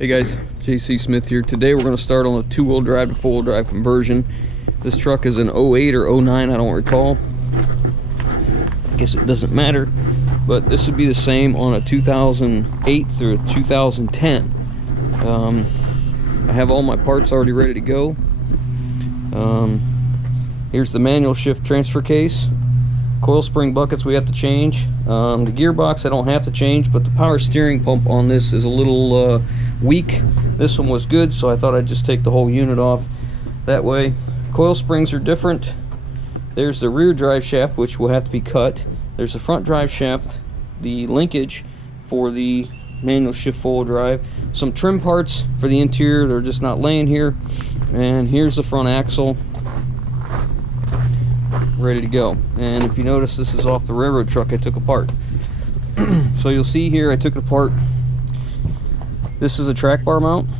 Hey guys, JC Smith here. Today we're going to start on a two-wheel drive to four-wheel drive conversion. This truck is an 08 or 09, I don't recall. I guess it doesn't matter, but this would be the same on a 2008 through a 2010. I have all my parts already ready to go. Here's the manual shift transfer case. Coil spring buckets we have to change. The gearbox I don't have to change, but the power steering pump on this is a little weak. This one was good, so I thought I'd just take the whole unit off that way. Coil springs are different. There's the rear drive shaft, which will have to be cut. There's the front drive shaft, the linkage for the manual shift full drive, some trim parts for the interior, they're just not laying here, and here's the front axle ready to go. And if you notice, this is off the railroad truck I took apart. So you'll see here I took it apart. This is a track bar mount,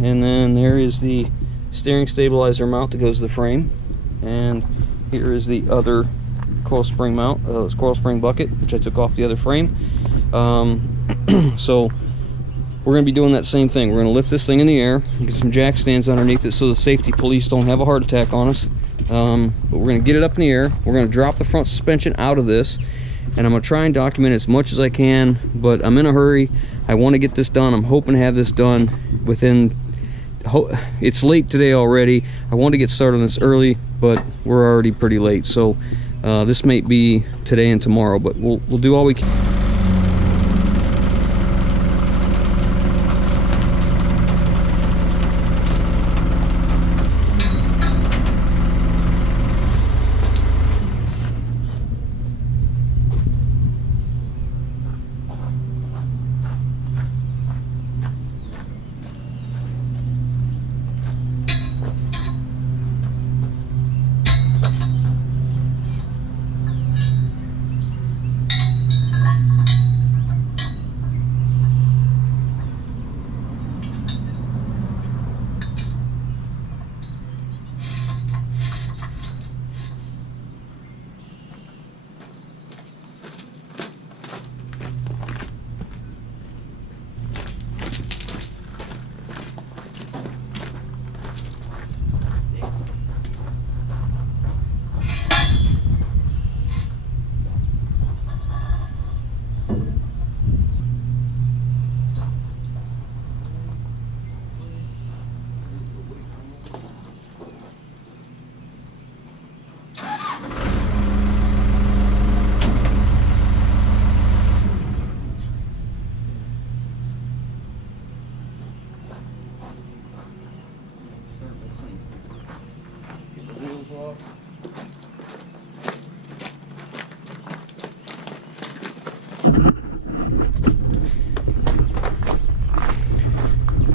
and then there is the steering stabilizer mount that goes to the frame, and here is the other coil spring mount, coil spring bucket, which I took off the other frame. So we're going to be doing that same thing. We're going to lift this thing in the air, get some jack stands underneath it so the safety police don't have a heart attack on us. But we're going to get it up in the air. We're going to drop the front suspension out of this, and I'm going to try and document as much as I can, but I'm in a hurry. I want to get this done. I'm hoping to have this done within, it's late today already. I want to get started on this early, but we're already pretty late, so this may be today and tomorrow, but we'll do all we can.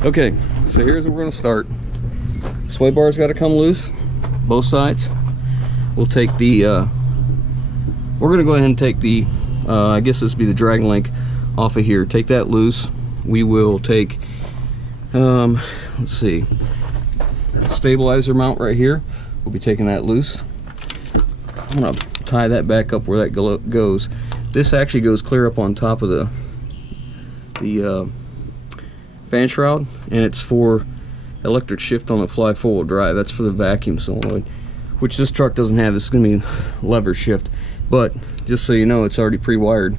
Okay, so here's where we're going to start. Sway bar's got to come loose, both sides. We'll take the, we're going to go ahead and take the, I guess this would be the drag link off of here. Take that loose. We will take, let's see, stabilizer mount right here. We'll be taking that loose. I'm going to tie that back up where that goes. This actually goes clear up on top of the fan shroud, and it's for electric shift on the fly four-wheel drive. That's for the vacuum solenoid, which this truck doesn't have. It's going to be lever shift, but just so you know, it's already pre-wired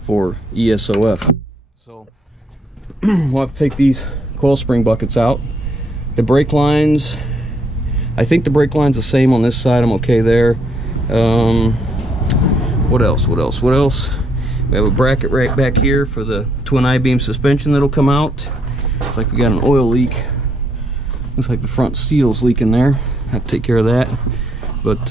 for ESOF. So we'll have to take these coil spring buckets out. The brake lines, I think the brake line's the same on this side. I'm okay there. What else? We have a bracket right back here for the twin I-beam suspension that'll come out. Looks like we got an oil leak. Looks like the front seal's leaking there. Have to take care of that. But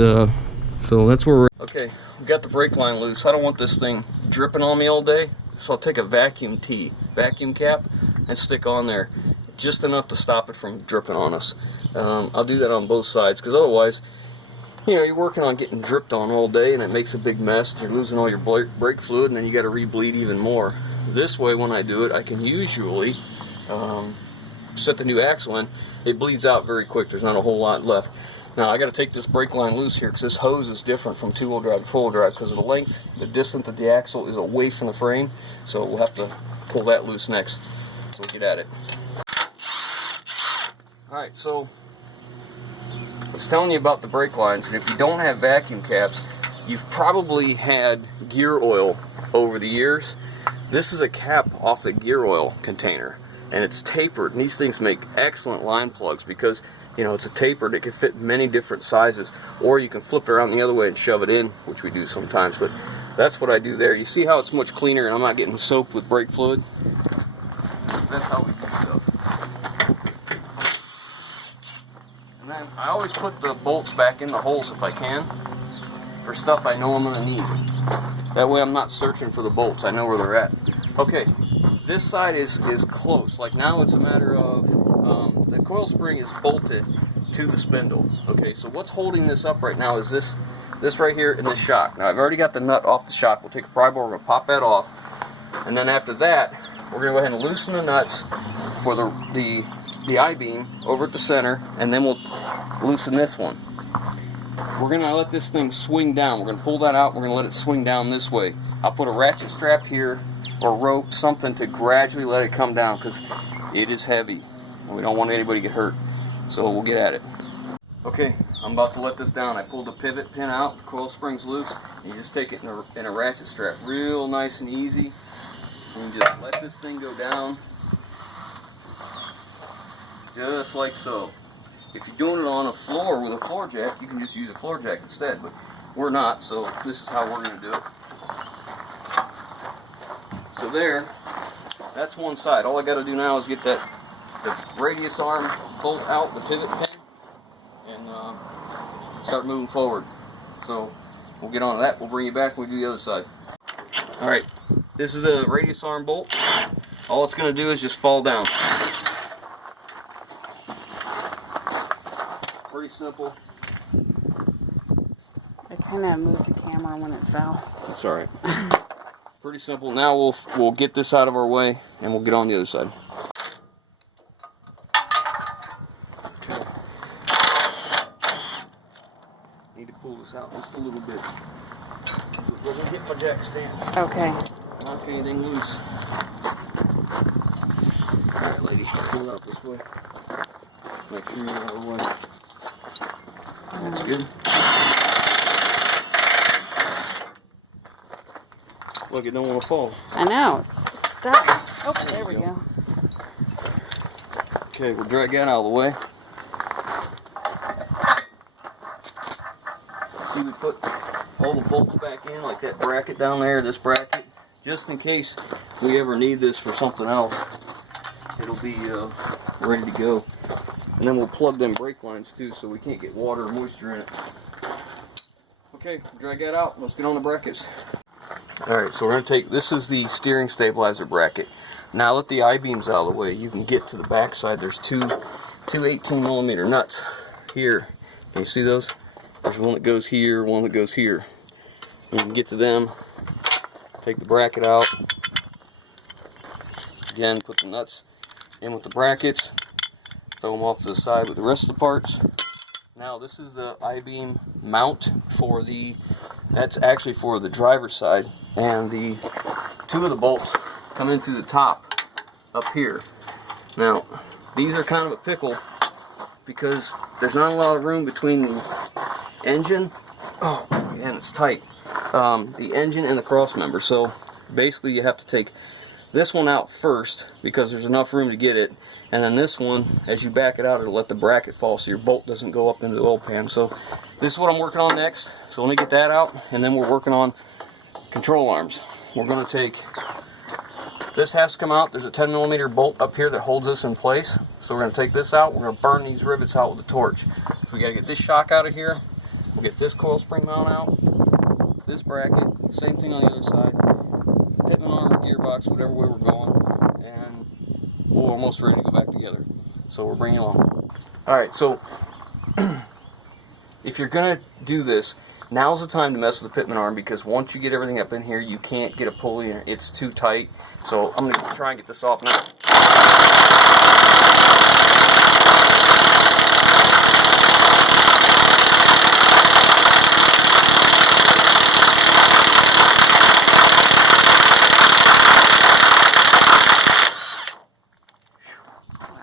so that's where we're at. Okay, we got the brake line loose. I don't want this thing dripping on me all day, so I'll take a vacuum cap, and stick on there just enough to stop it from dripping on us. I'll do that on both sides, because otherwise, you know, you're working on getting dripped on all day, and it makes a big mess. You're losing all your brake fluid, and then you got to re-bleed even more. This way, when I do it, I can usually set the new axle in. It bleeds out very quick. There's not a whole lot left. Now I got to take this brake line loose here because this hose is different from two-wheel drive to four-wheel drive because of the length, the distance that the axle is away from the frame. So we'll have to pull that loose next. So we'll get at it. Alright, so I was telling you about the brake lines, and if you don't have vacuum caps, you've probably had gear oil over the years. This is a cap off the gear oil container, and it's tapered, and these things make excellent line plugs because, you know, it's a tapered, it can fit many different sizes, or you can flip it around the other way and shove it in, which we do sometimes, but that's what I do there. You see how it's much cleaner and I'm not getting soaked with brake fluid? That's how we do stuff. And then I always put the bolts back in the holes if I can, for stuff I know I'm going to need. That way I'm not searching for the bolts, I know where they're at. Okay, this side is close. Like now it's a matter of, the coil spring is bolted to the spindle. Okay, so what's holding this up right now is this right here and this shock. Now I've already got the nut off the shock. We'll take a pry bar, we're going to pop that off. And then after that, we're going to go ahead and loosen the nuts for the I-beam over at the center, and then we'll loosen this one. We're going to let this thing swing down. We're going to pull that out, we're going to let it swing down this way. I'll put a ratchet strap here, or rope, something to gradually let it come down, because it is heavy, and we don't want anybody to get hurt. So we'll get at it. Okay, I'm about to let this down. I pulled the pivot pin out, the coil spring's loose, and you just take it in a ratchet strap, real nice and easy. And just let this thing go down, just like so. If you're doing it on a floor with a floor jack, you can just use a floor jack instead, but we're not, so this is how we're going to do it. So there, that's one side. All I got to do now is get the radius arm bolt out, the pivot pin, and start moving forward. So we'll get on to that. We'll bring you back when we do the other side. Alright, this is a radius arm bolt. All it's going to do is just fall down. Pretty simple. I kind of moved the camera when it fell. That's alright. Pretty simple. Now we'll get this out of our way and we'll get on the other side. Okay. Need to pull this out just a little bit. We're going to hit my jack stand. Okay. Knock anything loose. Alright, lady, pull it out this way. Make sure you're out of the way. That's good. Look, it don't want to fall. I know, it's stuck. Oh, there we go. Okay, we'll drag that out of the way. See, we put all the bolts back in, like that bracket down there, this bracket, just in case we ever need this for something else. It'll be ready to go. And then we'll plug them brake lines too, so we can't get water or moisture in it. Okay, drag that out. Let's get on the brackets. Alright, so we're going to take, this is the steering stabilizer bracket. Now let the I-beams out of the way. You can get to the back side. There's two 18mm nuts here. Can you see those? There's one that goes here, one that goes here. You can get to them, take the bracket out. Again, put the nuts in with the brackets. Throw them off to the side with the rest of the parts. Now this is the I-beam mount for that's actually for the driver's side, and the two of the bolts come in through the top up here. Now these are kind of a pickle because there's not a lot of room between the engine, oh man, it's tight, the engine and the cross member. So basically you have to take this one out first because there's enough room to get it, and then this one, as you back it out, it'll let the bracket fall so your bolt doesn't go up into the oil pan. So this is what I'm working on next. So let me get that out, and then we're working on control arms. We're going to take, this has to come out. There's a 10mm bolt up here that holds this in place. So we're going to take this out. We're going to burn these rivets out with a torch. So we got to get this shock out of here. We'll get this coil spring mount out. This bracket, same thing on the other side. Pitman arm, gearbox, whatever way we're going, and we're almost ready to go back together. So we're bringing it along. Alright, so if you're going to do this, now's the time to mess with the Pitman arm, because once you get everything up in here, you can't get a pulley in it. It's too tight. So I'm going to try and get this off now.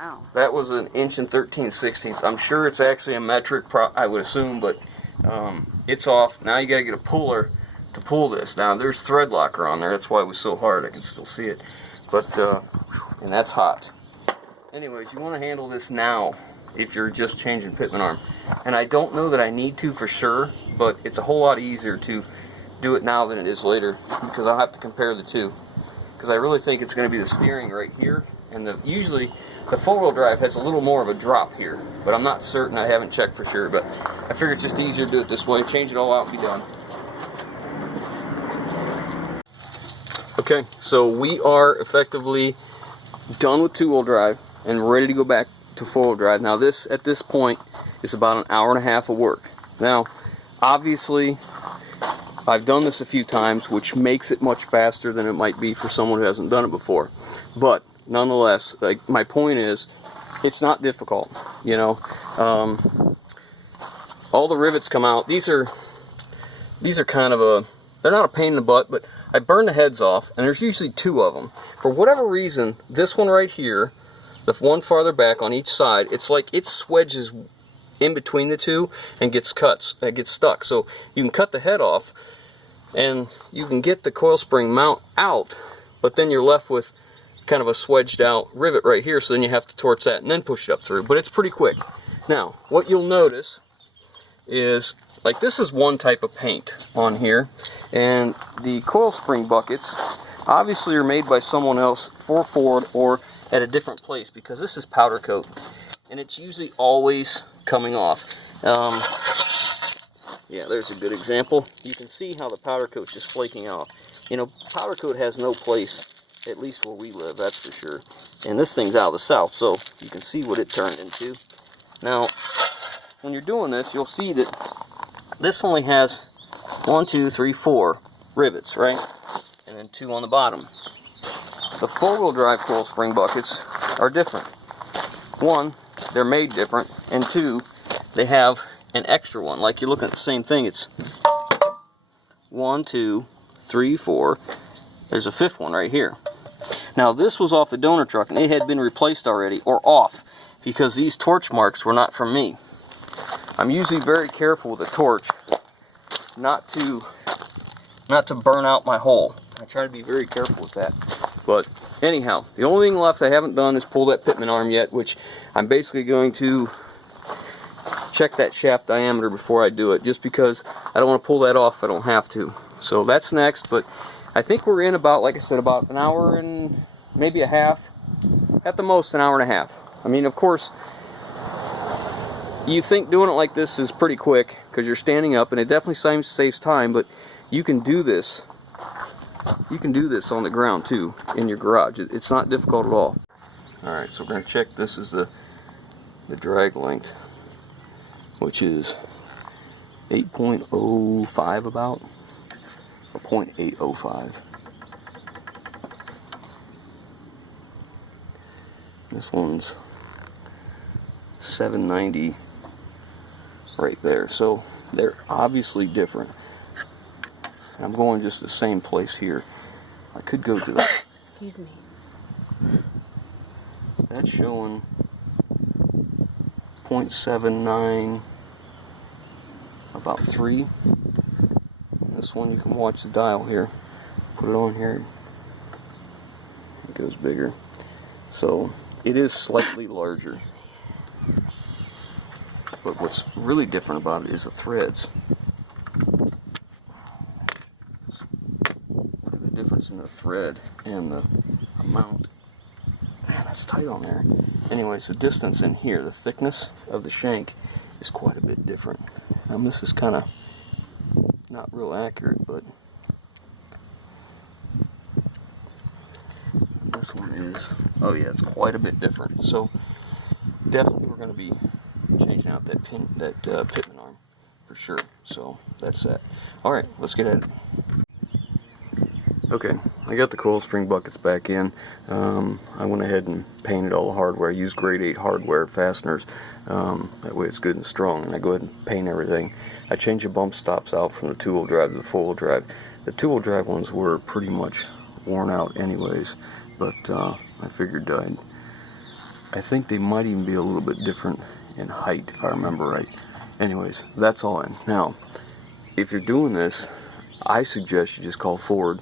Wow. that was an 1 13/16 inches. I'm sure it's actually a metric, I would assume, but it's off. Now you gotta get a puller to pull this. Now there's thread locker on there. That's why it was so hard. I can still see it, but and that's hot. Anyways, you want to handle this now if you're just changing Pitman arm. And I don't know that I need to for sure, but it's a whole lot easier to do it now than it is later, because I'll have to compare the two. Because I really think it's going to be the steering right here, and usually the four-wheel drive has a little more of a drop here, but I'm not certain. I haven't checked for sure, but I figure it's just easier to do it this way. Change it all out and be done. Okay, so we are effectively done with two-wheel drive and ready to go back to four-wheel drive. Now this, at this point, is about an hour and a half of work. Now, obviously, I've done this a few times, which makes it much faster than it might be for someone who hasn't done it before. But nonetheless, like, my point is, it's not difficult, you know. All the rivets come out. These are kind of they're not a pain in the butt, but I burn the heads off, and there's usually two of them. For whatever reason, this one right here, the one farther back on each side, it's like it swedges in between the two and gets stuck. So you can cut the head off, and you can get the coil spring mount out, but then you're left with kind of a swedged out rivet right here, so then you have to torch that and then push it up through. But it's pretty quick. Now, what you'll notice is, like, this is one type of paint on here, and the coil spring buckets obviously are made by someone else for Ford or at a different place, because this is powder coat, and it's usually always coming off. Yeah, there's a good example. You can see how the powder coat's just flaking off. You know, powder coat has no place, at least where we live, that's for sure. And this thing's out of the south, so you can see what it turned into. Now, when you're doing this, you'll see that this only has 1, 2, 3, 4 rivets, right? And then 2 on the bottom. The four-wheel drive coil spring buckets are different. 1, they're made different, and 2, they have an extra one. Like, you're looking at the same thing. It's 1, 2, 3, 4. There's a 5th one right here. Now, this was off the donor truck, and it had been replaced already, or off, because these torch marks were not from me. I'm usually very careful with a torch not to burn out my hole. I try to be very careful with that. But anyhow, the only thing left I haven't done is pull that Pitman arm yet, which I'm basically going to check that shaft diameter before I do it, just because I don't want to pull that off if I don't have to. So that's next, but I think we're in about, like I said, about an hour and maybe a half. At the most, an hour and a half. I mean, of course, you think doing it like this is pretty quick because you're standing up, and it definitely saves time, but you can do this. You can do this on the ground too, in your garage. It's not difficult at all. Alright, so we're going to check. This is the drag length, which is 8.05 about, or 0.805. This one's 790 right there. So they're obviously different. I'm going just the same place here. I could go to that. Excuse me. That's showing 0.79, about 3. This one, you can watch the dial here. Put it on here. It goes bigger. So it is slightly larger. But what's really different about it is the threads. In the thread and the amount. Man, that's tight on there. Anyways, the distance in here, the thickness of the shank is quite a bit different. Now, this is kind of not real accurate, but this one is, oh yeah, it's quite a bit different. So definitely we're going to be changing out that Pitman arm for sure. So that's that. All right, let's get at it. Okay, I got the coil spring buckets back in. I went ahead and painted all the hardware. I used grade 8 hardware fasteners. That way it's good and strong, and I go ahead and paint everything. I changed the bump stops out from the two-wheel drive to the four-wheel drive. The two-wheel drive ones were pretty much worn out anyways, but I figured I'd I think they might even be a little bit different in height, if I remember right. Anyways, that's all in. Now, if you're doing this, I suggest you just call Ford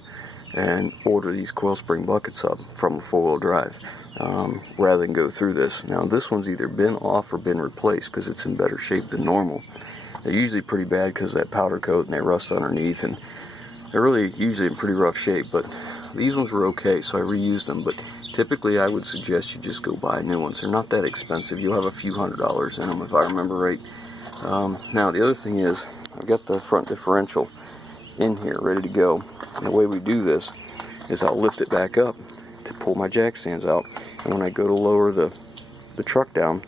and order these coil spring buckets up from a 4-wheel drive rather than go through this. Now, this one's either been off or been replaced because it's in better shape than normal. They're usually pretty bad because of that powder coat and they rust underneath, and they're really usually in pretty rough shape, but these ones were okay, so I reused them. But typically I would suggest you just go buy new ones. They're not that expensive. You'll have a few $100s in them if I remember right. Now the other thing is, I've got the front differential in here ready to go. And the way we do this is I'll lift it back up to pull my jack stands out, and when I go to lower the truck down,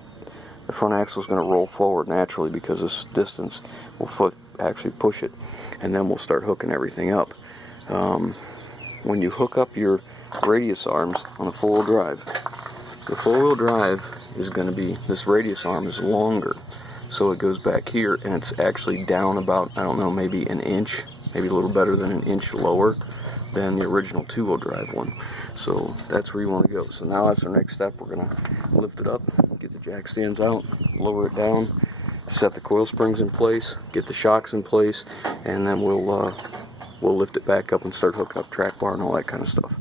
the front axle is going to roll forward naturally because this distance will actually push it, and then we'll start hooking everything up. When you hook up your radius arms on a 4-wheel drive, the 4-wheel drive is going to be, this radius arm is longer, so it goes back here and it's actually down about, I don't know, maybe an inch, maybe a little better than an inch lower than the original 2-wheel drive one. So that's where you want to go. So now that's our next step. We're going to lift it up, get the jack stands out, lower it down, set the coil springs in place, get the shocks in place, and then we'll lift it back up and start hooking up track bar and all that kind of stuff.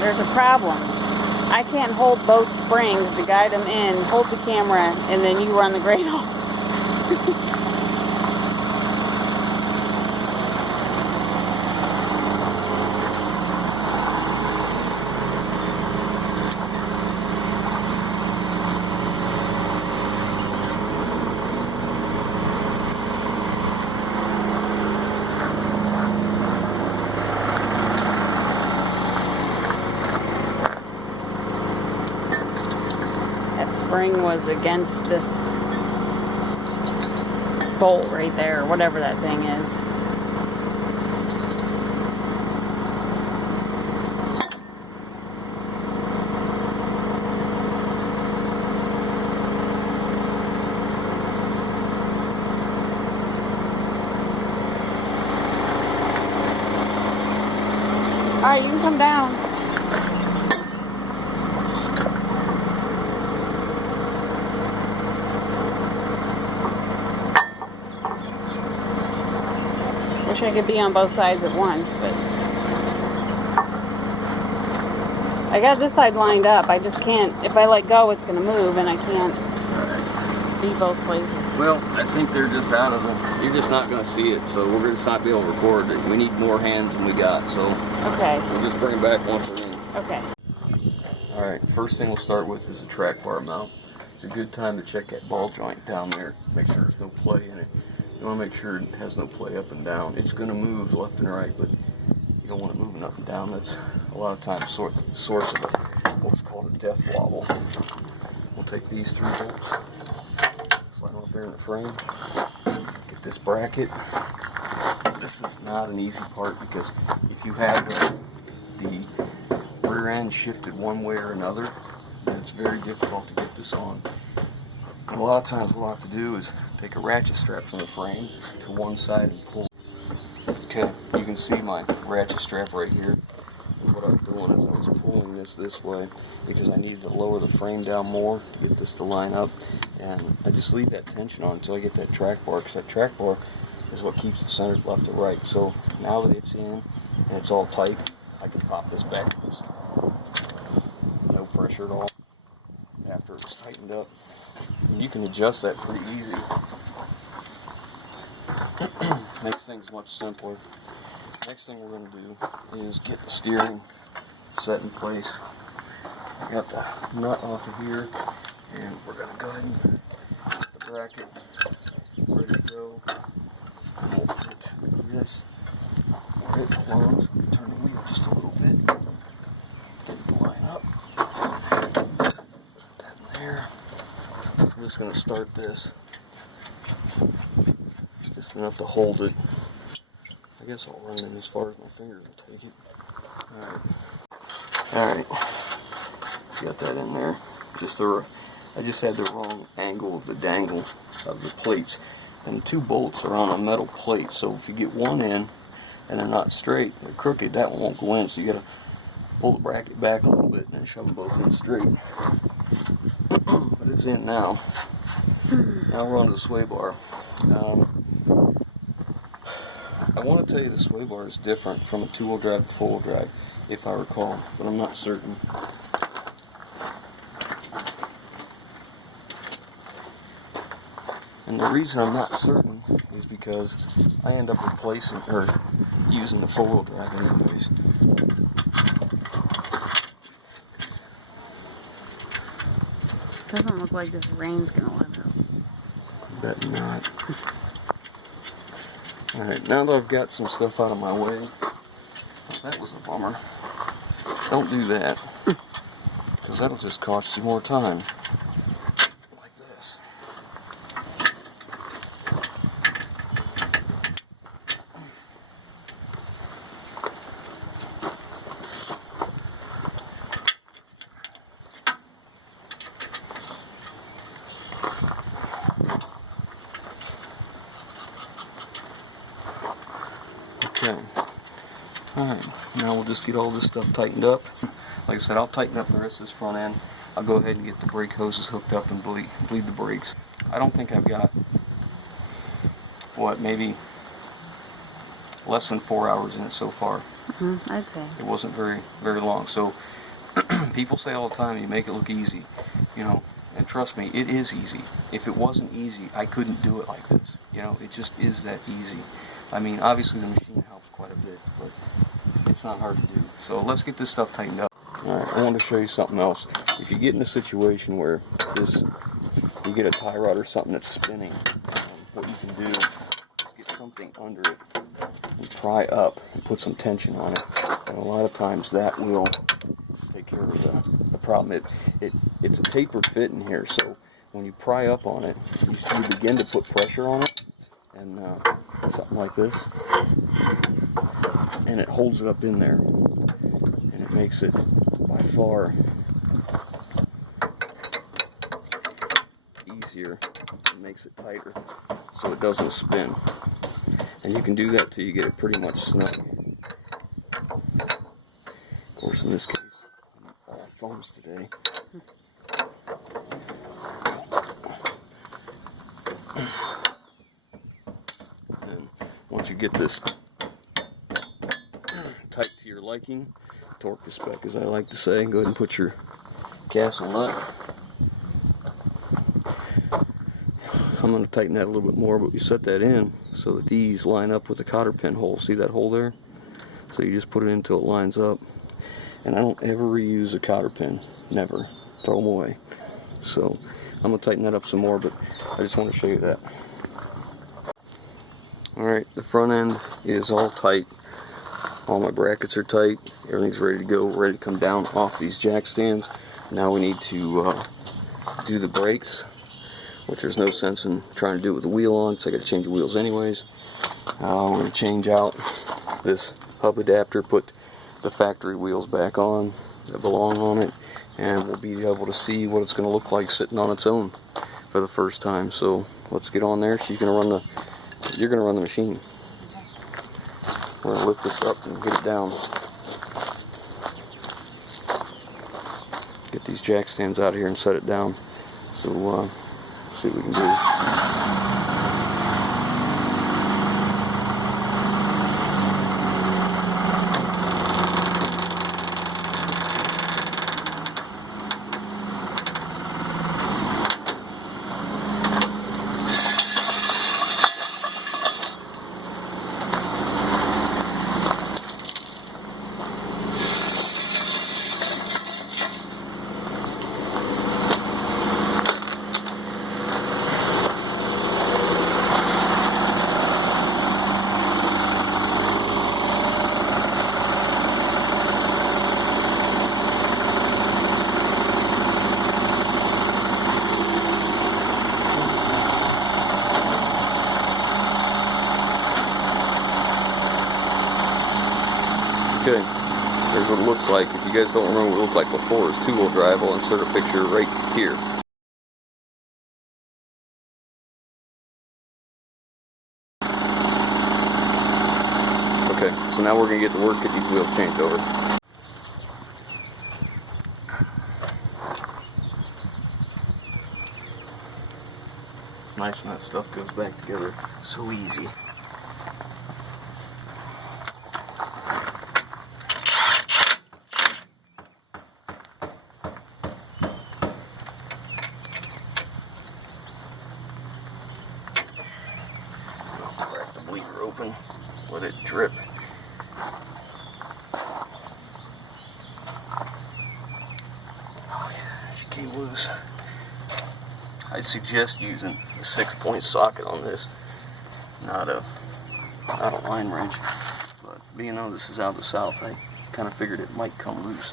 There's a problem. I can't hold both springs to guide them in, hold the camera, and then you run the grate off. Spring was against this bolt right there, whatever that thing is. Alright, you can come down. Wish I could be on both sides at once, but I got this side lined up. I just can't, if I let go, it's going to move, and I can't be both places. Well, I think they're just out of it. You're just not going to see it, so we're just not be able to record it. We need more hands than we got, so okay, we'll just bring it back once we're in. Okay. Alright, first thing we'll start with is a track bar mount. It's a good time to check that ball joint down there. Make sure there's no play in it. You want to make sure it has no play up and down. It's going to move left and right, but you don't want it moving up and down. That's a lot of times the source of what's called a death wobble. We'll take these 3 bolts, slide them up there in the frame, get this bracket. This is not an easy part because if you have the rear end shifted one way or another, then it's very difficult to get this on. And a lot of times what I'll have to do is take a ratchet strap from the frame to one side and pull. Okay, you can see my ratchet strap right here. And what I'm doing is I was pulling this way because I needed to lower the frame down more to get this to line up. And I just leave that tension on until I get that track bar, because that track bar is what keeps it centered left to right. So now that it's in and it's all tight, I can pop this back loose. No pressure at all after it's tightened up. And you can adjust that pretty easy. Makes things much simpler. Next thing we're going to do is get the steering set in place. I got the nut off of here, and we're going to go ahead and get the bracket ready to go. And we'll put this where it belongs. Turn the wheel just a little bit. Get it to line up. just going to start this. Just enough to hold it. I guess I'll run in as far as my fingers will take it. Alright. Got that in there. I just had the wrong angle of the dangle of the plates. And 2 bolts are on a metal plate, so if you get one in and they're not straight, they're crooked, that one won't go in, so you gotta pull the bracket back a little bit and then shove them both in straight. But it's in now. Now we're on to the sway bar. I want to tell you the sway bar is different from a 2-wheel drive to 4-wheel drive, if I recall, but I'm not certain. And the reason I'm not certain is because I end up replacing or using the 4-wheel drive anyways. Doesn't look like this rain's gonna let up. Bet not. Alright, now that I've got some stuff out of my way, that was a bummer. Don't do that, because that'll just cost you more time. Like this. Okay. Alright, now we'll just get all this stuff tightened up. Like I said, I'll tighten up the rest of this front end. I'll go ahead and get the brake hoses hooked up and bleed the brakes. I don't think I've got, what, maybe less than 4 hours in it so far. I'd say. It wasn't very long. So people say all the time, you make it look easy, you know, and trust me, it is easy. If it wasn't easy, I couldn't do it like this. You know, it just is that easy. I mean, obviously the machine helps quite a bit, but it's not hard to do. So let's get this stuff tightened up. Alright, I want to show you something else. If you get in a situation where you get a tie rod or something that's spinning, what you can do is get something under it and pry up and put some tension on it. And a lot of times that will take care of the problem. It's a tapered fit in here, so when you pry up on it, you begin to put pressure on it, and something like this, and it holds it up in there, and it makes it by far easier. It makes it tighter so it doesn't spin, and you can do that till you get it pretty much snug. Of course, in this case, I'm all thumbs today. And once you get this tight to your liking, torque to spec as I like to say, go ahead and put your castle nut. I'm going to tighten that a little bit more, but we set that in so that these line up with the cotter pin hole. See that hole there? So you just put it in until it lines up. And I don't ever reuse a cotter pin. Never. Throw them away. So I'm going to tighten that up some more, but I just want to show you that. Alright, the front end is all tight. All my brackets are tight. Everything's ready to go, ready to come down off these jack stands. Now we need to do the brakes, which there's no sense in trying to do it with the wheel on, because I got to change the wheels anyways. I'm going to change out this hub adapter, put the factory wheels back on that belong on it, and we'll be able to see what it's going to look like sitting on its own for the first time. So let's get on there. You're going to run the machine. We're going to lift this up and get it down. Get these jack stands out of here and set it down. So see what we can do. like. If you guys don't remember what it looked like before, it's two-wheel drive. I'll insert a picture right here. Okay, so now we're going to get to work, get these wheels changed over. It's nice when that stuff goes back together so easy. Crack the bleeder open, let it drip. Oh yeah, she came loose. I suggest using a 6-point socket on this, not a line wrench. But being though this is out of the south, I kind of figured it might come loose.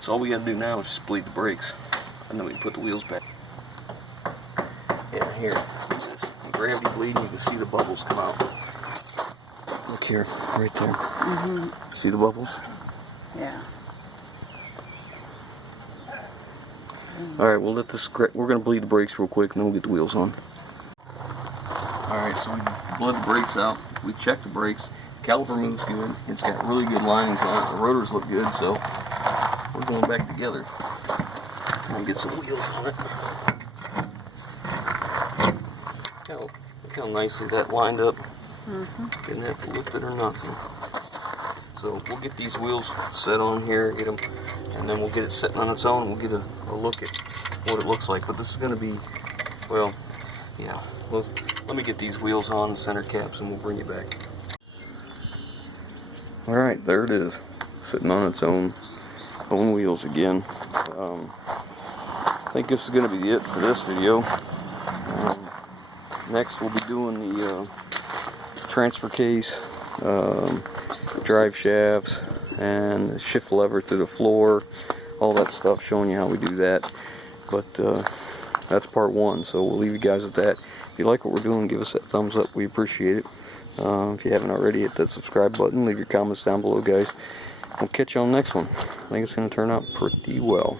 So all we got to do now is just bleed the brakes, and then we can put the wheels back. Yeah, here, look at this. Gravity bleeding, you can see the bubbles come out. Look here, right there. Mm-hmm. See the bubbles? Yeah. Alright, we'll let this, we're going to bleed the brakes real quick and then we'll get the wheels on. Alright, so we bled the brakes out, we checked the brakes, caliper moves good, it's got really good linings on it, the rotors look good, so we're going back together and get some wheels on it. Look how nicely that lined up. Didn't have to lift it or nothing. So we'll get these wheels set on here, get them, and then we'll get it sitting on its own, and we'll get a look at what it looks like. But this is going to be, well, yeah, let me get these wheels on, the center caps, and we'll bring you back. Alright, there it is, sitting on its own wheels again. I think this is going to be it for this video. Next we'll be doing the transfer case, drive shafts, and the shift lever through the floor, all that stuff, showing you how we do that. But that's part one, so we'll leave you guys with that. If you like what we're doing, give us that thumbs up, we appreciate it. If you haven't already, hit that subscribe button, leave your comments down below, guys. We'll catch you on the next one. I think it's going to turn out pretty well.